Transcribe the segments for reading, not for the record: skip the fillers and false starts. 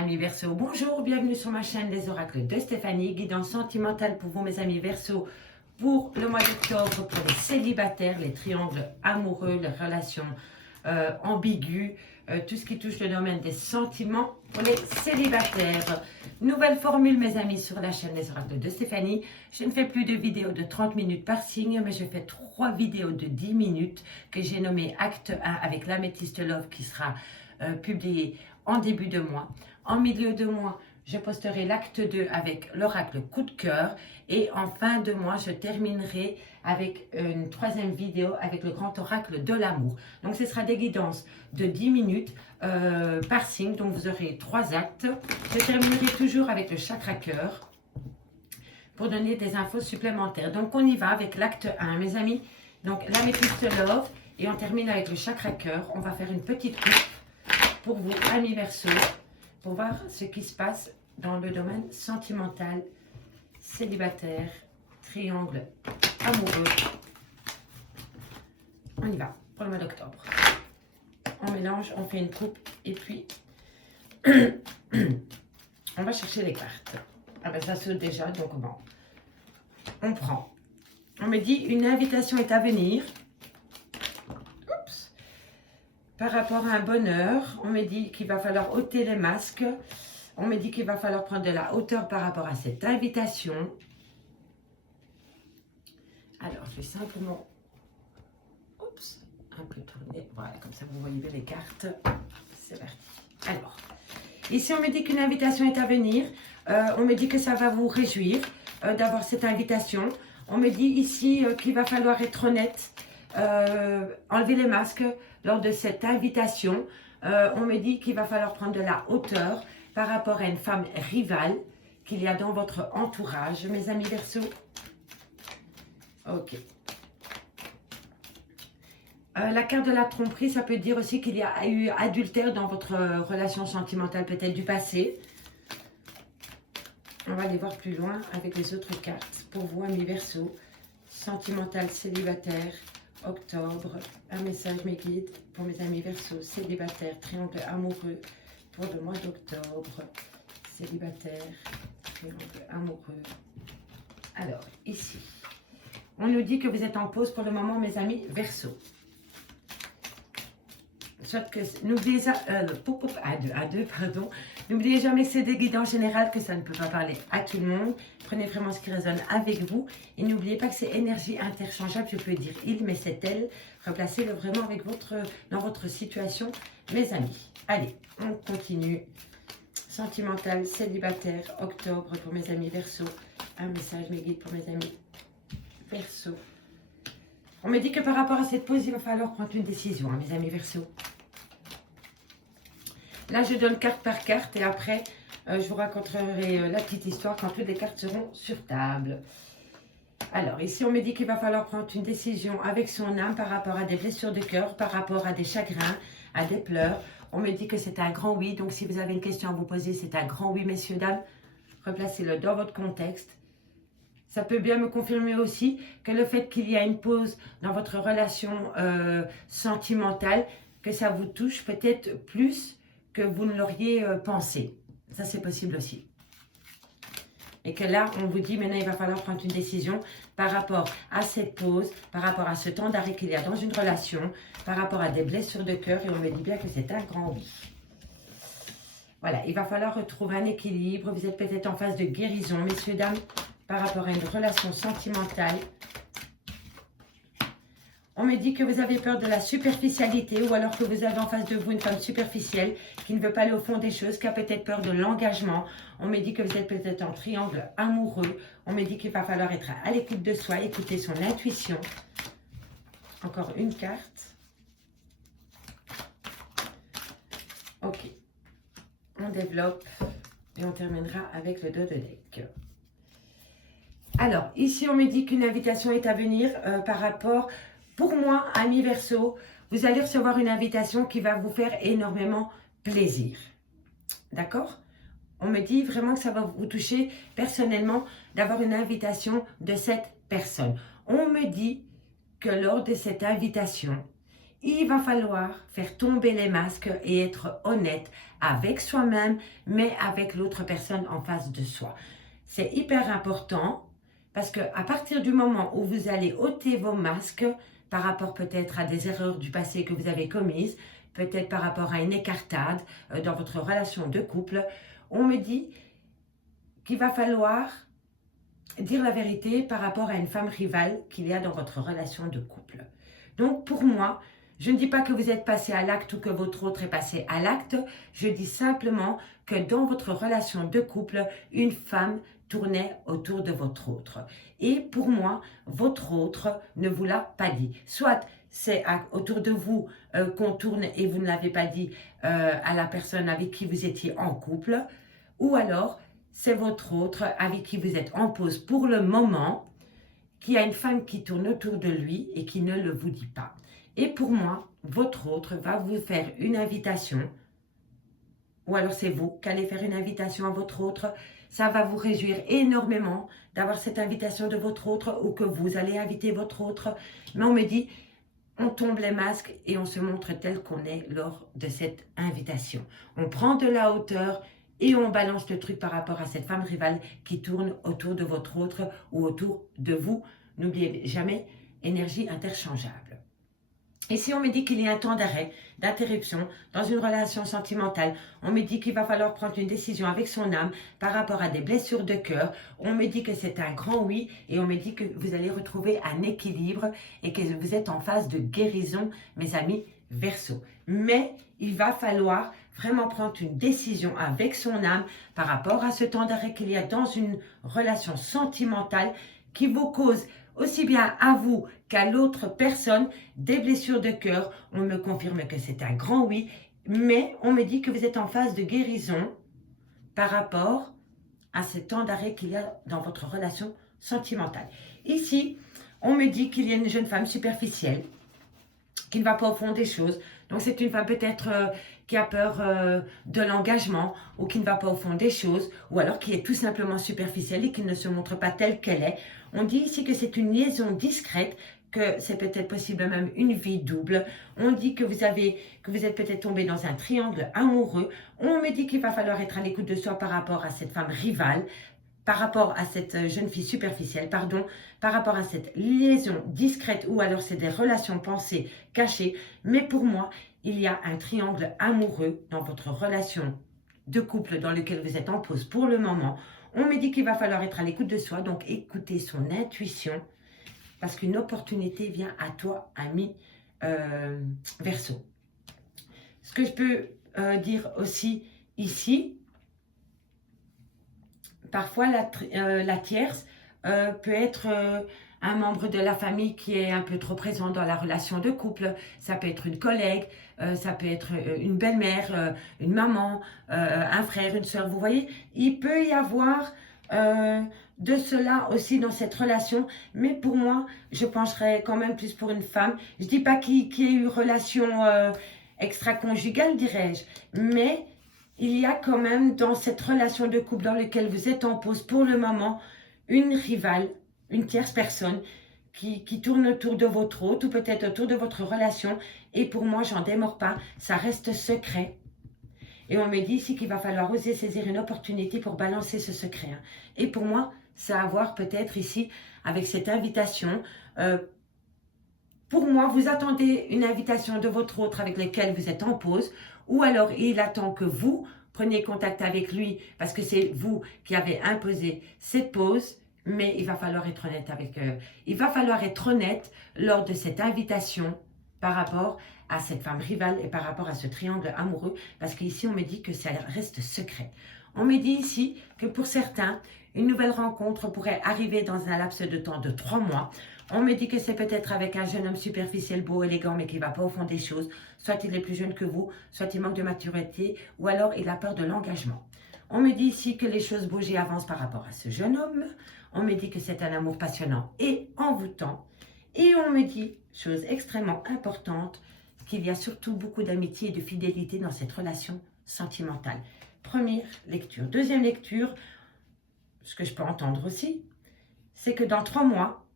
Amis Verseau, bonjour, bienvenue sur ma chaîne Les Oracles de Stéphanie, guidance sentimentale pour vous mes amis Verseau pour le mois d'octobre, pour les célibataires, les triangles amoureux, les relations ambiguës, tout ce qui touche le domaine des sentiments pour les célibataires. Nouvelle formule mes amis sur la chaîne Les Oracles de Stéphanie. Je ne fais plus de vidéos de 30 minutes par signe, mais je fais 3 vidéos de 10 minutes que j'ai nommées Acte 1 avec l'Améthyste Love qui sera publié en début de mois. En milieu de mois, je posterai l'acte 2 avec l'oracle coup de cœur. Et en fin de mois, je terminerai avec une 3e vidéo avec le grand oracle de l'amour. Donc, ce sera des guidances de 10 minutes par signe. Donc, vous aurez 3 actes. Je terminerai toujours avec le chakra cœur pour donner des infos supplémentaires. Donc, on y va avec l'acte 1, mes amis. Donc, l'améthyste love. Et on termine avec le chakra cœur. On va faire une petite coupe pour vous, amis Verseau, pour voir ce qui se passe dans le domaine sentimental, célibataire, triangle amoureux. On y va pour le mois d'octobre. On mélange, on fait une coupe et puis on va chercher les cartes. Ah ben ça saute déjà, donc bon. On prend. On me dit une invitation est à venir. Par rapport à un bonheur, on me dit qu'il va falloir ôter les masques. On me dit qu'il va falloir prendre de la hauteur par rapport à cette invitation. Alors, je vais simplement un peu tourner. Voilà, comme ça vous voyez bien les cartes. C'est parti. Alors, ici on me dit qu'une invitation est à venir. On me dit que ça va vous réjouir d'avoir cette invitation. On me dit ici qu'il va falloir être honnête. Enlever les masques lors de cette invitation. On me dit qu'il va falloir prendre de la hauteur par rapport à une femme rivale qu'il y a dans votre entourage, mes amis Verseau. Ok. La carte de la tromperie, ça peut dire aussi qu'il y a eu adultère dans votre relation sentimentale, peut-être du passé. On va aller voir plus loin avec les autres cartes. Pour vous, amis Verseau, sentimental, célibataire, octobre, un message mes guides pour mes amis Verseau, célibataire, triangle amoureux pour le mois d'octobre, célibataire, triangle amoureux. Alors, ici, on nous dit que vous êtes en pause pour le moment, mes amis Verseau. Soit que, n'oubliez ça, pardon. N'oubliez jamais que c'est des guides en général, que ça ne peut pas parler à tout le monde. Prenez vraiment ce qui résonne avec vous. Et n'oubliez pas que c'est énergie interchangeable. Je peux dire il, mais c'est elle. Replacez-le vraiment avec dans votre situation, mes amis. Allez, on continue. Sentimental, célibataire, octobre pour mes amis Verseau. Un message, mes guides pour mes amis Verseau. On me dit que par rapport à cette pause, il va falloir prendre une décision, hein, mes amis Verseau. Là, je donne carte par carte et après, je vous raconterai la petite histoire quand toutes les cartes seront sur table. Alors, ici, on me dit qu'il va falloir prendre une décision avec son âme par rapport à des blessures de cœur, par rapport à des chagrins, à des pleurs. On me dit que c'est un grand oui. Donc, si vous avez une question à vous poser, c'est un grand oui, messieurs, dames. Replacez-le dans votre contexte. Ça peut bien me confirmer aussi que le fait qu'il y a une pause dans votre relation sentimentale, que ça vous touche peut-être plus que vous ne l'auriez pensé. Ça, c'est possible aussi. Et que là, on vous dit, maintenant, il va falloir prendre une décision par rapport à cette pause, par rapport à ce temps d'arrêt qu'il y a dans une relation, par rapport à des blessures de cœur. Et on me dit bien que c'est un grand oui. Voilà, il va falloir retrouver un équilibre. Vous êtes peut-être en phase de guérison, messieurs, dames, par rapport à une relation sentimentale. On me dit que vous avez peur de la superficialité ou alors que vous avez en face de vous une femme superficielle qui ne veut pas aller au fond des choses, qui a peut-être peur de l'engagement. On me dit que vous êtes peut-être en triangle amoureux. On me dit qu'il va falloir être à l'écoute de soi, écouter son intuition. Encore une carte. Ok. On développe et on terminera avec le dos de deck. Alors, ici, on me dit qu'une invitation est à venir par rapport... Pour moi, amis Verseau, vous allez recevoir une invitation qui va vous faire énormément plaisir. D'accord? On me dit vraiment que ça va vous toucher personnellement d'avoir une invitation de cette personne. On me dit que lors de cette invitation, il va falloir faire tomber les masques et être honnête avec soi-même, mais avec l'autre personne en face de soi. C'est hyper important parce qu'à partir du moment où vous allez ôter vos masques par rapport peut-être à des erreurs du passé que vous avez commises, peut-être par rapport à une écartade dans votre relation de couple, on me dit qu'il va falloir dire la vérité par rapport à une femme rivale qu'il y a dans votre relation de couple. Donc pour moi, je ne dis pas que vous êtes passé à l'acte ou que votre autre est passé à l'acte, je dis simplement que dans votre relation de couple, une femme tournait autour de votre autre. Et pour moi, votre autre ne vous l'a pas dit. Soit c'est autour de vous qu'on tourne et vous ne l'avez pas dit à la personne avec qui vous étiez en couple, ou alors c'est votre autre avec qui vous êtes en pause pour le moment, qui a une femme qui tourne autour de lui et qui ne le vous dit pas. Et pour moi, votre autre va vous faire une invitation, ou alors c'est vous qui allez faire une invitation à votre autre. Ça va vous réjouir énormément d'avoir cette invitation de votre autre ou que vous allez inviter votre autre. Mais on me dit, on tombe les masques et on se montre tel qu'on est lors de cette invitation. On prend de la hauteur et on balance le truc par rapport à cette femme rivale qui tourne autour de votre autre ou autour de vous. N'oubliez jamais, énergie interchangeable. Et si on me dit qu'il y a un temps d'arrêt, d'interruption dans une relation sentimentale, on me dit qu'il va falloir prendre une décision avec son âme par rapport à des blessures de cœur, on me dit que c'est un grand oui et on me dit que vous allez retrouver un équilibre et que vous êtes en phase de guérison, mes amis Verseau. Mais il va falloir vraiment prendre une décision avec son âme par rapport à ce temps d'arrêt qu'il y a dans une relation sentimentale qui vous cause aussi bien à vous qu'à l'autre personne des blessures de cœur. On me confirme que c'est un grand oui, mais on me dit que vous êtes en phase de guérison par rapport à ce temps d'arrêt qu'il y a dans votre relation sentimentale. Ici, on me dit qu'il y a une jeune femme superficielle qui ne va pas au fond des choses. Donc c'est une femme peut-être qui a peur de l'engagement ou qui ne va pas au fond des choses ou alors qui est tout simplement superficielle et qui ne se montre pas telle qu'elle est. On dit ici que c'est une liaison discrète, que c'est peut-être possible même une vie double. On dit que vous êtes peut-être tombé dans un triangle amoureux. On me dit qu'il va falloir être à l'écoute de soi par rapport à cette femme rivale, par rapport à cette jeune fille superficielle, pardon, par rapport à cette liaison discrète ou alors c'est des relations pensées cachées. Mais pour moi, il y a un triangle amoureux dans votre relation de couple dans lequel vous êtes en pause pour le moment. On me dit qu'il va falloir être à l'écoute de soi, donc écouter son intuition parce qu'une opportunité vient à toi, ami Verseau. Ce que je peux dire aussi ici, parfois, la tierce peut être un membre de la famille qui est un peu trop présent dans la relation de couple. Ça peut être une collègue, ça peut être une belle-mère, une maman, un frère, une soeur. Vous voyez, il peut y avoir de cela aussi dans cette relation. Mais pour moi, je pencherais quand même plus pour une femme. Je ne dis pas qu'il y ait eu relation extra-conjugale, dirais-je. Mais il y a quand même dans cette relation de couple dans laquelle vous êtes en pause pour le moment, une rivale, une tierce personne qui tourne autour de votre hôte ou peut-être autour de votre relation. Et pour moi, j'en démords pas, ça reste secret. Et on me dit ici qu'il va falloir oser saisir une opportunité pour balancer ce secret. Et pour moi, ça a à voir peut-être ici avec cette invitation. Pour moi, vous attendez une invitation de votre autre avec laquelle vous êtes en pause, ou alors il attend que vous preniez contact avec lui parce que c'est vous qui avez imposé cette pause, mais il va falloir être honnête il va falloir être honnête lors de cette invitation par rapport à cette femme rivale et par rapport à ce triangle amoureux, parce qu'ici on me dit que ça reste secret. On me dit ici que pour certains, une nouvelle rencontre pourrait arriver dans un laps de temps de 3 mois. On me dit que c'est peut-être avec un jeune homme superficiel, beau, élégant, mais qui ne va pas au fond des choses. Soit il est plus jeune que vous, soit il manque de maturité, ou alors il a peur de l'engagement. On me dit ici que les choses bougent et avancent par rapport à ce jeune homme. On me dit que c'est un amour passionnant et envoûtant. Et on me dit, chose extrêmement importante, qu'il y a surtout beaucoup d'amitié et de fidélité dans cette relation sentimentale. Première lecture. Deuxième lecture, ce que je peux entendre aussi, c'est que dans 3 mois,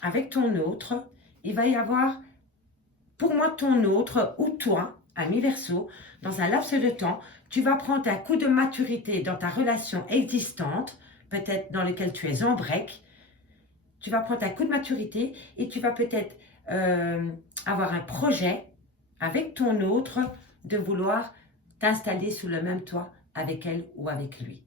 avec ton autre, il va y avoir pour moi, ton autre ou toi, ami Verseau, dans un laps de temps, tu vas prendre un coup de maturité dans ta relation existante, peut-être dans laquelle tu es en break. Tu vas prendre un coup de maturité et tu vas peut-être avoir un projet avec ton autre de vouloir t'installer sous le même toit avec elle ou avec lui.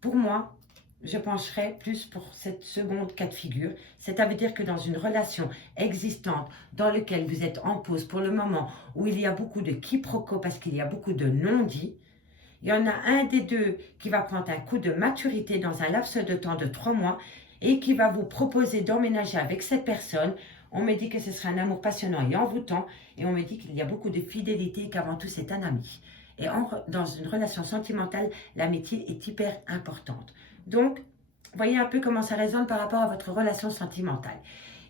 Pour moi, je pencherais plus pour cette seconde cas de figure. Ça veut dire que dans une relation existante dans laquelle vous êtes en pause pour le moment, où il y a beaucoup de quiproquos parce qu'il y a beaucoup de non-dits, il y en a un des deux qui va prendre un coup de maturité dans un laps de temps de 3 mois et qui va vous proposer d'emménager avec cette personne. On me dit que ce sera un amour passionnant et envoûtant et on me dit qu'il y a beaucoup de fidélité et qu'avant tout c'est un ami. Et dans une relation sentimentale, l'amitié est hyper importante. Donc, voyez un peu comment ça résonne par rapport à votre relation sentimentale.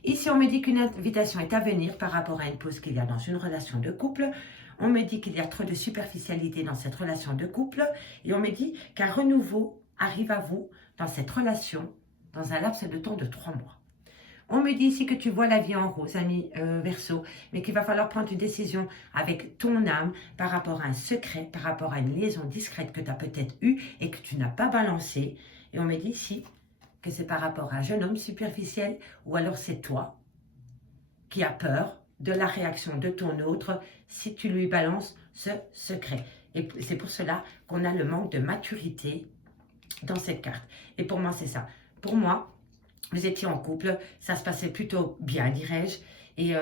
Ici, on me dit qu'une invitation est à venir par rapport à une pause qu'il y a dans une relation de couple. On me dit qu'il y a trop de superficialité dans cette relation de couple. Et on me dit qu'un renouveau arrive à vous dans cette relation dans un laps de temps de 3 mois. On me dit ici que tu vois la vie en rose, ami Verseau, mais qu'il va falloir prendre une décision avec ton âme par rapport à un secret, par rapport à une liaison discrète que tu as peut-être eue et que tu n'as pas balancée. Et on me dit ici que c'est par rapport à un jeune homme superficiel ou alors c'est toi qui as peur de la réaction de ton autre si tu lui balances ce secret. Et c'est pour cela qu'on a le manque de maturité dans cette carte. Et pour moi, c'est ça. Pour moi, vous étiez en couple, ça se passait plutôt bien, dirais-je. Et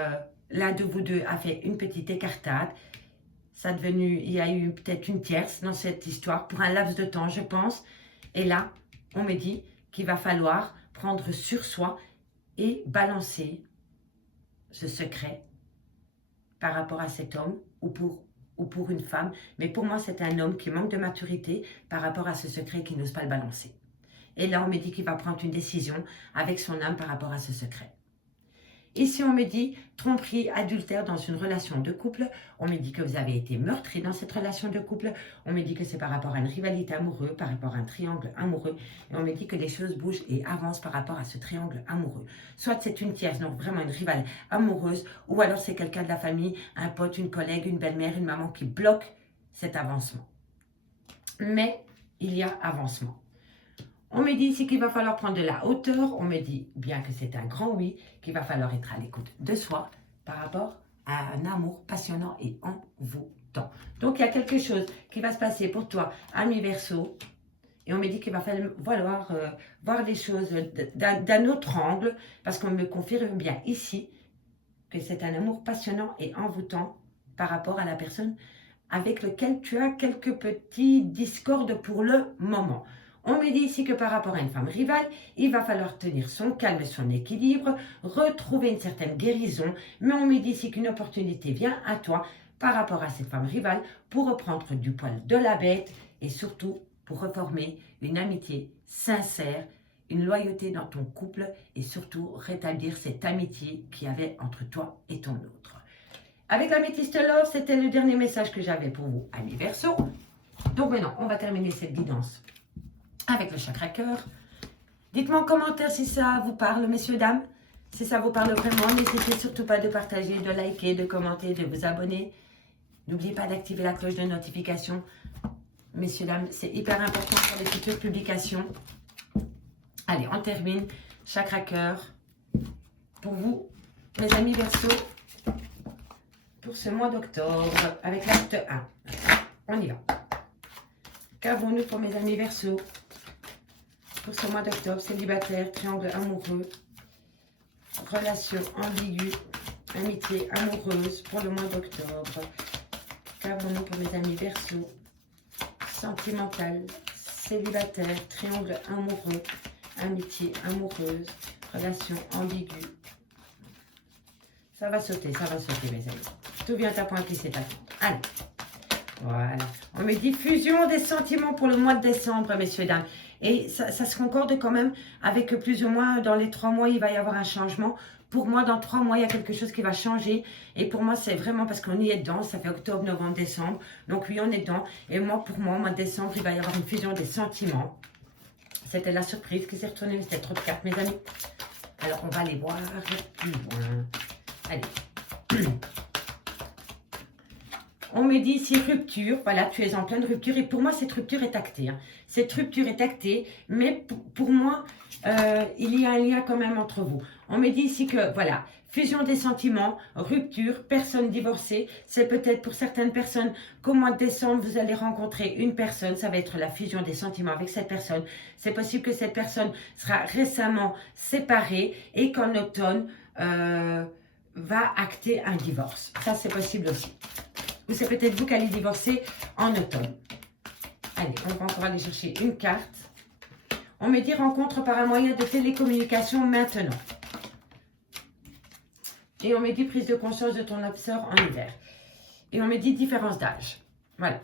l'un de vous deux a fait une petite écartade. Ça il y a eu peut-être une tierce dans cette histoire pour un laps de temps, je pense. Et là, on me dit qu'il va falloir prendre sur soi et balancer ce secret par rapport à cet homme ou pour une femme. Mais pour moi, c'est un homme qui manque de maturité par rapport à ce secret qui n'ose pas le balancer. Et là, on me dit qu'il va prendre une décision avec son âme par rapport à ce secret. Ici, on me dit tromperie, adultère dans une relation de couple. On me dit que vous avez été meurtri dans cette relation de couple. On me dit que c'est par rapport à une rivalité amoureuse, par rapport à un triangle amoureux. Et on me dit que les choses bougent et avancent par rapport à ce triangle amoureux. Soit c'est une tierce, donc vraiment une rivale amoureuse, ou alors c'est quelqu'un de la famille, un pote, une collègue, une belle-mère, une maman qui bloque cet avancement. Mais il y a avancement. On me dit ici qu'il va falloir prendre de la hauteur. On me dit, bien que c'est un grand oui, qu'il va falloir être à l'écoute de soi par rapport à un amour passionnant et envoûtant. Donc, il y a quelque chose qui va se passer pour toi, ami Verseau. Et on me dit qu'il va falloir voir les choses d'un autre angle, parce qu'on me confirme bien ici que c'est un amour passionnant et envoûtant par rapport à la personne avec laquelle tu as quelques petits discordes pour le moment. On me dit ici que par rapport à une femme rivale, il va falloir tenir son calme et son équilibre, retrouver une certaine guérison, mais on me dit ici qu'une opportunité vient à toi par rapport à cette femme rivale pour reprendre du poil de la bête et surtout pour reformer une amitié sincère, une loyauté dans ton couple et surtout rétablir cette amitié qu'il y avait entre toi et ton autre. Avec l'Améthyste Love, c'était le dernier message que j'avais pour vous, amis Verseau. Donc maintenant, on va terminer cette guidance avec le chakra cœur. Dites-moi en commentaire si ça vous parle, messieurs, dames. Si ça vous parle vraiment, n'hésitez surtout pas de partager, de liker, de commenter, de vous abonner. N'oubliez pas d'activer la cloche de notification. Messieurs, dames, c'est hyper important pour les futures publications. Allez, on termine. Chakra cœur. Pour vous, mes amis Verseau, pour ce mois d'octobre, avec l'acte 1. On y va. Qu'avons-nous pour mes amis Verseau? Pour ce mois d'octobre, célibataire, triangle amoureux, relation ambiguë, amitié amoureuse pour le mois d'octobre. Qu'avons-nous pour mes amis Verseau? Sentimental, célibataire, triangle amoureux, amitié amoureuse, relation ambiguë. Ça va sauter, mes amis. Tout vient à point qui s'est attendu. Allez. Voilà. On me dit fusion des sentiments pour le mois de décembre, messieurs, dames. Et ça se concorde quand même avec plus ou moins dans les 3 mois, il va y avoir un changement. Pour moi, dans 3 mois, il y a quelque chose qui va changer. Et pour moi, c'est vraiment parce qu'on y est dedans. Ça fait octobre, novembre, décembre. Donc oui, on est dedans. Et moi, pour moi, au mois de décembre, il va y avoir une fusion des sentiments. C'était la surprise qui s'est retournée, mais c'était trop de cartes, mes amis. Alors, on va aller voir plus loin. Allez. On me dit ici rupture, voilà, tu es en pleine rupture. Et pour moi, cette rupture est actée. Hein. Cette rupture est actée, mais pour moi, il y a un lien quand même entre vous. On me dit ici que, voilà, fusion des sentiments, rupture, personne divorcée. C'est peut-être pour certaines personnes qu'au mois de décembre, vous allez rencontrer une personne. Ça va être la fusion des sentiments avec cette personne. C'est possible que cette personne sera récemment séparée et qu'en automne, va acter un divorce. Ça, c'est possible aussi. Ou c'est peut-être vous qui allez divorcer en automne. Allez, on va encore aller chercher une carte. On me dit rencontre par un moyen de télécommunication maintenant. Et on me dit prise de conscience de ton âme sœur en hiver. Et on me dit différence d'âge. Voilà.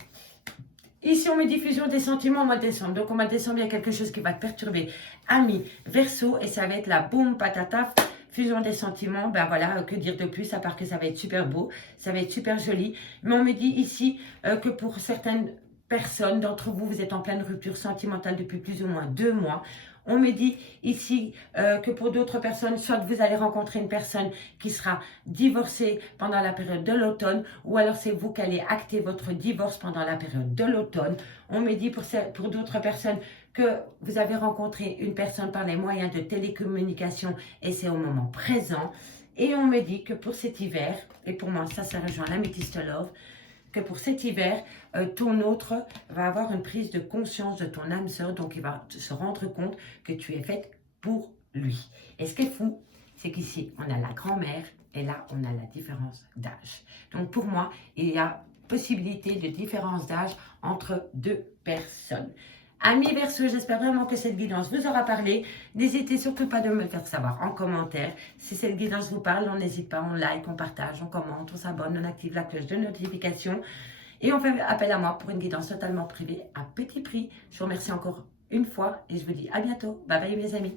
Ici, on me dit fusion des sentiments au mois de décembre. Donc, au mois de décembre, il y a quelque chose qui va te perturber. Ami, Verseau, et ça va être la boum patata. Fusion des sentiments, ben voilà, que dire de plus, à part que ça va être super beau, ça va être super joli. Mais on me dit ici que pour certaines personnes d'entre vous, vous êtes en pleine rupture sentimentale depuis plus ou moins 2 mois. On me dit ici que pour d'autres personnes, soit vous allez rencontrer une personne qui sera divorcée pendant la période de l'automne, ou alors c'est vous qui allez acter votre divorce pendant la période de l'automne. On me dit pour d'autres personnes que vous avez rencontré une personne par les moyens de télécommunication et c'est au moment présent. Et on me dit que pour cet hiver, et pour moi ça rejoint l'Amethyst Love, que pour cet hiver, ton autre va avoir une prise de conscience de ton âme sœur, donc il va se rendre compte que tu es faite pour lui. Et ce qui est fou, c'est qu'ici, on a la grand-mère et là, on a la différence d'âge. Donc pour moi, il y a possibilité de différence d'âge entre 2 personnes. Amis Verseau, j'espère vraiment que cette guidance vous aura parlé. N'hésitez surtout pas de me faire savoir en commentaire. Si cette guidance vous parle, on n'hésite pas, on like, on partage, on commente, on s'abonne, on active la cloche de notification. Et on fait appel à moi pour une guidance totalement privée à petit prix. Je vous remercie encore une fois et je vous dis à bientôt. Bye bye mes amis.